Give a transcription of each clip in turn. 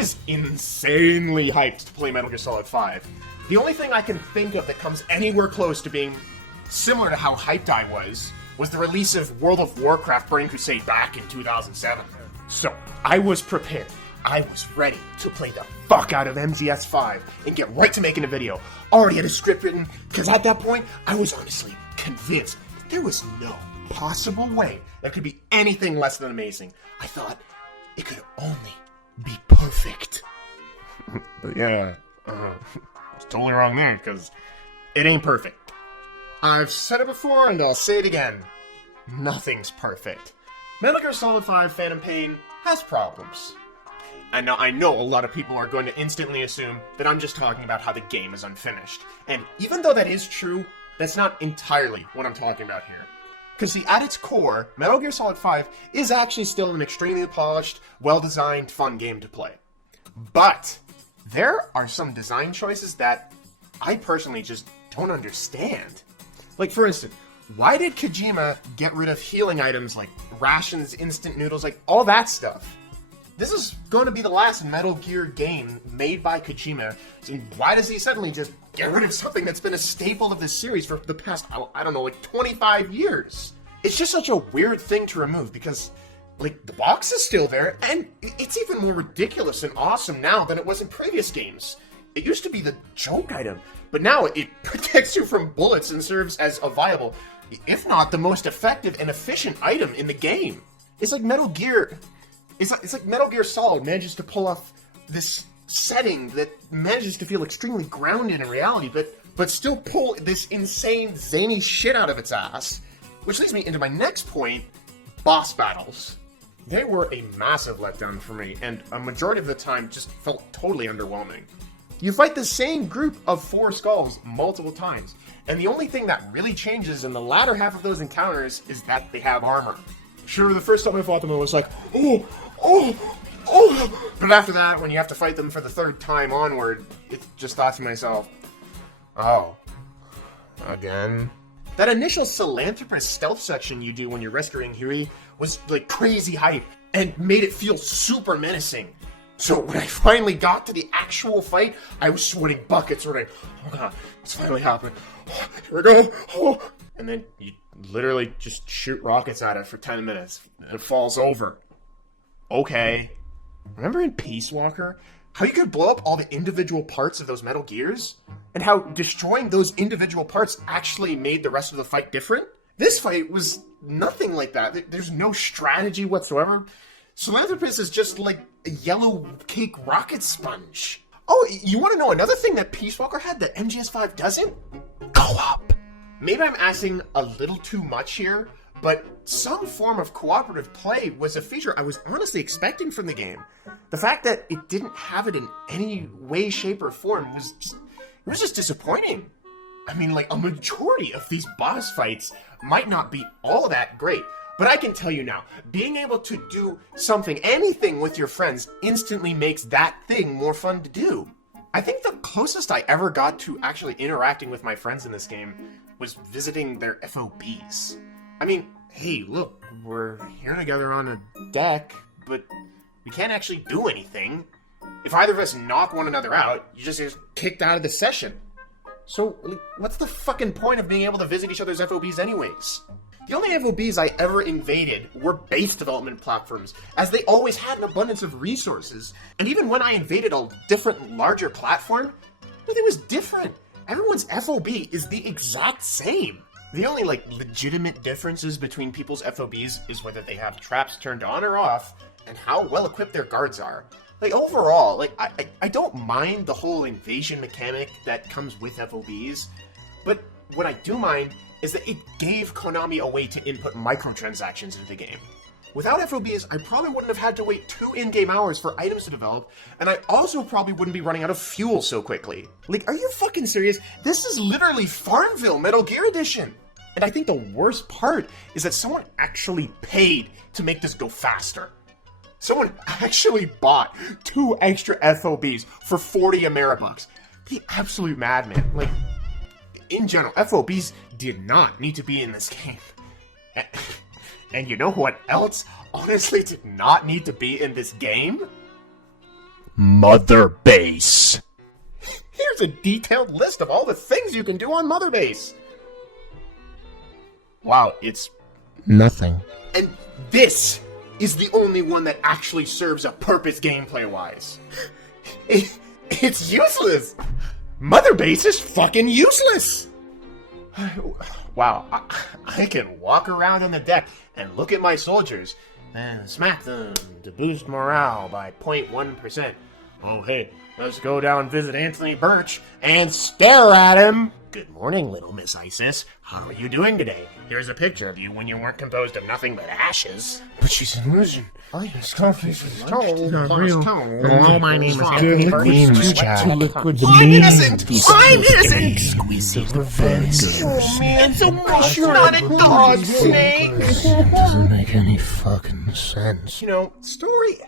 was insanely hyped to play Metal Gear Solid 5. The only thing I can think of that comes anywhere close to being similar to how hyped I was the release of World of Warcraft Burning Crusade back in 2007. So, I was prepared. I was ready to play the fuck out of MGS5 and get right to making a video. Already had a script written, because at that point, I was honestly convinced there was no possible way that could be anything less than amazing. I thought it could only be perfect. But yeah, I was totally wrong there, because it ain't perfect. I've said it before, and I'll say it again. Nothing's perfect. Metal Gear Solid 5 Phantom Pain has problems. And now I know a lot of people are going to instantly assume that I'm just talking about how the game is unfinished. And even though that is true, that's not entirely what I'm talking about here. Because see, at its core, Metal Gear Solid 5 is actually still an extremely polished, well-designed, fun game to play. But there are some design choices that I personally just don't understand. Like, for instance, why did Kojima get rid of healing items like rations, instant noodles, like all that stuff? This is going to be the last Metal Gear game made by Kojima. So why does he suddenly just get rid of something that's been a staple of this series for the past, I don't know, like 25 years? It's just such a weird thing to remove because, like, the box is still there, and it's even more ridiculous and awesome now than it was in previous games. It used to be the joke item, but now it protects you from bullets and serves as a viable, if not the most effective and efficient item in the game. It's like Metal Gear... It's like Metal Gear Solid manages to pull off this setting that manages to feel extremely grounded in reality, but still pull this insane, zany shit out of its ass. Which leads me into my next point, boss battles. They were a massive letdown for me, and a majority of the time just felt totally underwhelming. You fight the same group of 4 skulls multiple times, and the only thing that really changes in the latter half of those encounters is that they have armor. Sure, the first time I fought them, I was like, oh! But after that, when you have to fight them for the 3rd time onward, it just thought to myself, oh, again? That initial Philanthropist stealth section you do when you're rescuing Huey was like crazy hype and made it feel super menacing. So when I finally got to the actual fight, I was sweating buckets, sort of, oh god, it's finally happening. Oh, here we go. Oh. And then you literally just shoot rockets at it for 10 minutes. And it falls over. Okay. Remember in Peace Walker, how you could blow up all the individual parts of those Metal Gears? And how destroying those individual parts actually made the rest of the fight different? This fight was nothing like that. There's no strategy whatsoever. Philanthropist is just like a yellow cake rocket sponge. Oh, you want to know another thing that Peace Walker had that MGS5 doesn't? Co-op. Maybe I'm asking a little too much here, but some form of cooperative play was a feature I was honestly expecting from the game. The fact that it didn't have it in any way, shape, or form was just disappointing. I mean, like, a majority of these boss fights might not be all that great, but I can tell you now, being able to do something, anything with your friends, instantly makes that thing more fun to do. I think the closest I ever got to actually interacting with my friends in this game was visiting their FOBs. I mean, hey, look, we're here together on a deck, but we can't actually do anything. If either of us knock one another out, you just get kicked out of the session. So, what's the fucking point of being able to visit each other's FOBs anyways? The only FOBs I ever invaded were base development platforms, as they always had an abundance of resources. And even when I invaded a different, larger platform, nothing was different. Everyone's FOB is the exact same. The only, legitimate differences between people's FOBs is whether they have traps turned on or off, and how well equipped their guards are. Overall, I don't mind the whole invasion mechanic that comes with FOBs, but what I do mind is that it gave Konami a way to input microtransactions into the game. Without FOBs, I probably wouldn't have had to wait 2 in-game hours for items to develop, and I also probably wouldn't be running out of fuel so quickly. Are you fucking serious? This is literally Farmville Metal Gear Edition! And I think the worst part is that someone actually paid to make this go faster. Someone actually bought 2 extra FOBs for 40 Ameribucks. The absolute madman. In general, FOBs did not need to be in this game. And you know what else honestly did not need to be in this game? Mother Base. Here's a detailed list of all the things you can do on Mother Base. Wow, it's nothing. And this is the only one that actually serves a purpose gameplay-wise. It's useless. Mother Base is fucking useless. Wow, I can walk around on the deck and look at my soldiers and smack them to boost morale by 0.1%. Oh, hey, let's go down and visit Anthony Birch and stare at him. Good morning, little Miss Isis. How are you doing today? Here's a picture of you when you weren't composed of nothing but ashes. But she's an illusion. Not real. Hello, my name is Anthony Birch. I'm innocent! I'm innocent! Exquisite revenge. It's a wish, not a dog, Snake! Doesn't make any fucking sense. You know, story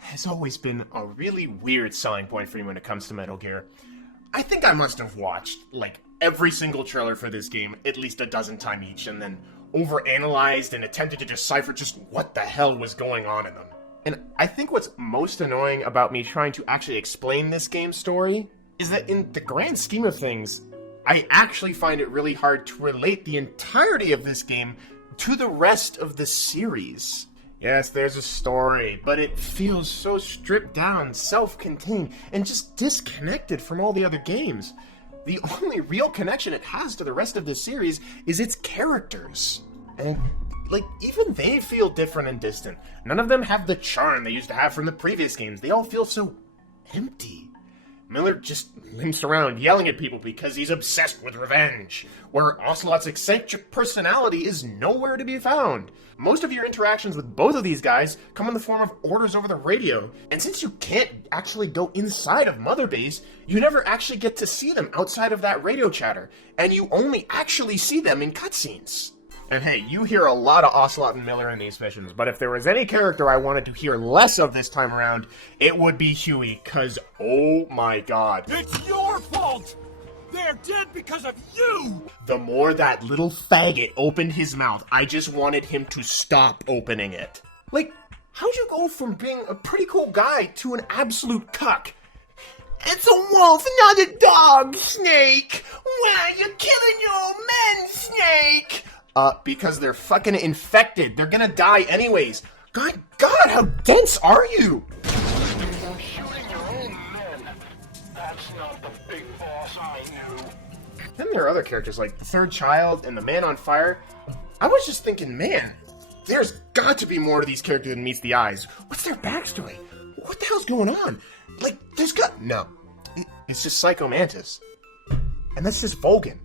has always been a really weird selling point for me when it comes to Metal Gear. I think I must have watched, like, every single trailer for this game at least a dozen times each, and then overanalyzed and attempted to decipher just what the hell was going on in them. And I think what's most annoying about me trying to actually explain this game's story is that in the grand scheme of things, I actually find it really hard to relate the entirety of this game to the rest of the series. Yes, there's a story, but it feels so stripped down, self-contained, and just disconnected from all the other games. The only real connection it has to the rest of the series is its characters. And, like, even they feel different and distant. None of them have the charm they used to have from the previous games. They all feel so empty. Miller just limps around yelling at people because he's obsessed with revenge, where Ocelot's eccentric personality is nowhere to be found. Most of your interactions with both of these guys come in the form of orders over the radio, and since you can't actually go inside of Mother Base, you never actually get to see them outside of that radio chatter, and you only actually see them in cutscenes. And hey, you hear a lot of Ocelot and Miller in these missions, but if there was any character I wanted to hear less of this time around, it would be Huey, cause oh my god. It's your fault! They're dead because of you! The more that little faggot opened his mouth, I just wanted him to stop opening it. Like, how'd you go from being a pretty cool guy to an absolute cuck? It's a wolf, not a dog, Snake! Why are you killing your men, Snake? Because they're fucking infected. They're gonna die anyways. God, how dense are you? You're shooting your own men. That's not the big boss I knew. Then there are other characters like the third child and the man on fire. I was just thinking, man, there's got to be more to these characters than meets the eyes. What's their backstory? What the hell's going on? Like, there's got... No. It's just Psycho Mantis. And that's just Vulcan.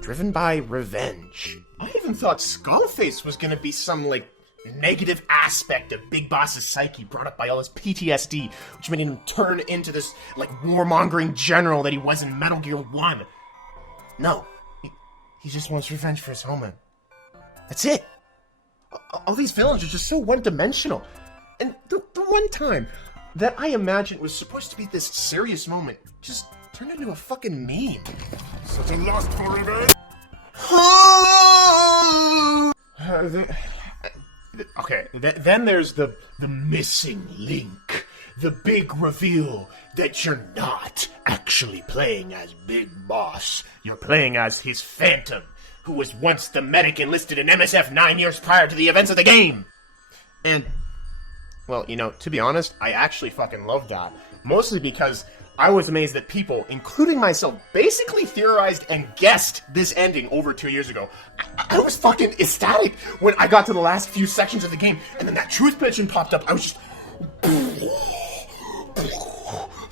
Driven by revenge. I even thought Skullface was gonna be some, like, negative aspect of Big Boss's psyche brought up by all his PTSD, which made him turn into this, like, warmongering general that he was in Metal Gear 1. No. He just wants revenge for his homeland. That's it. All these villains are just so one-dimensional. And the one time that I imagined was supposed to be this serious moment just turned into a fucking meme. Such a lust for revenge? Okay, then there's the missing link. The big reveal that you're not actually playing as Big Boss. You're playing as his Phantom, who was once the medic enlisted in MSF 9 years prior to the events of the game. And, well, you know, to be honest, I actually fucking love that. Mostly because I was amazed that people, including myself, basically theorized and guessed this ending over 2 years ago. I was fucking ecstatic when I got to the last few sections of the game, and then that truth mention popped up. I was just...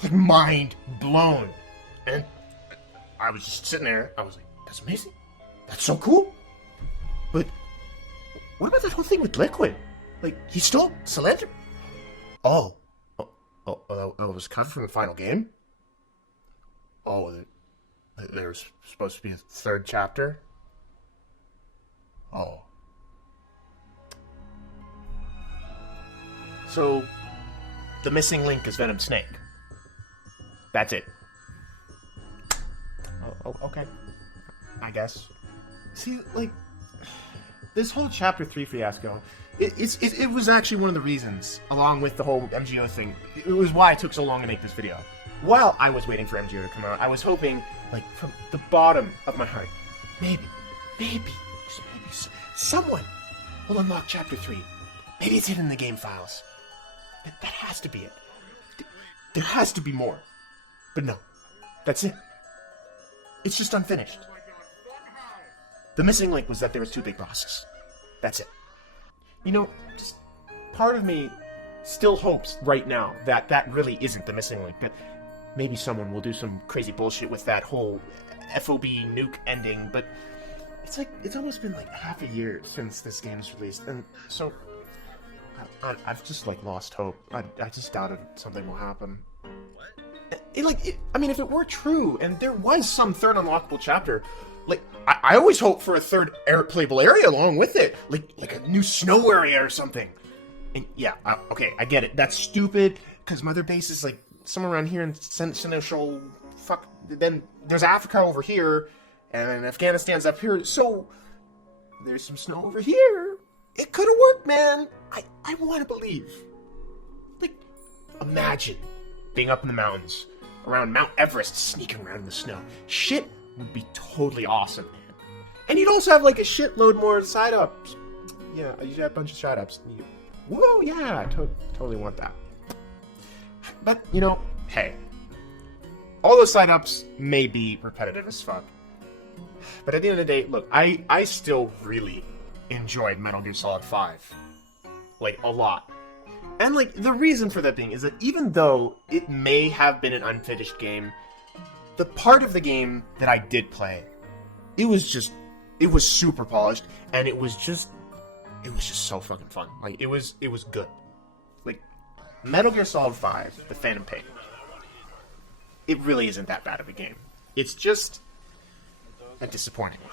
like, mind blown. And I was just sitting there. I was like, that's amazing. That's so cool. But what about that whole thing with Liquid? Like, he stole Solanter? Oh, that was cut from the final game? Oh, there's supposed to be a third chapter? Oh. So, the missing link is Venom Snake. That's it. Oh, okay. I guess. See, like, this whole Chapter 3 fiasco, It was actually one of the reasons, along with the whole MGO thing, it was why it took so long to make this video. While I was waiting for MGO to come out, I was hoping, like, from the bottom of my heart, maybe, just maybe, someone will unlock Chapter 3. Maybe it's hidden in the game files. That has to be it. There has to be more. But no, that's it. It's just unfinished. The missing link was that there was 2 big bosses. That's it. You know, just part of me still hopes right now that that really isn't the missing link, but maybe someone will do some crazy bullshit with that whole FOB nuke ending, but it's like, it's almost been like half a year since this game's released, and so I've just like lost hope. I just doubted something will happen. I mean, if it were true, and there was some third unlockable chapter, like, I always hope for a third playable area along with it, like a new snow area or something. And yeah, okay, I get it. That's stupid, because Mother Base is like somewhere around here in Central. Fuck. Then there's Africa over here, and Afghanistan's up here. So there's some snow over here. It could have worked, man. I want to believe. Like, imagine being up in the mountains, around Mount Everest, sneaking around in the snow. Shit would be totally awesome, man. And you'd also have, like, a shitload more side-ups. Yeah, you'd have a bunch of side-ups. Whoa, yeah, I totally want that. But, you know, hey. All those side-ups may be repetitive as fuck. But at the end of the day, look, I still really enjoyed Metal Gear Solid 5. Like, a lot. And, like, the reason for that being is that even though it may have been an unfinished game, the part of the game that I did play, it was super polished, and it was just so fucking fun. Like, it was good. Like, Metal Gear Solid 5, The Phantom Pain, it really isn't that bad of a game. It's just a disappointing one.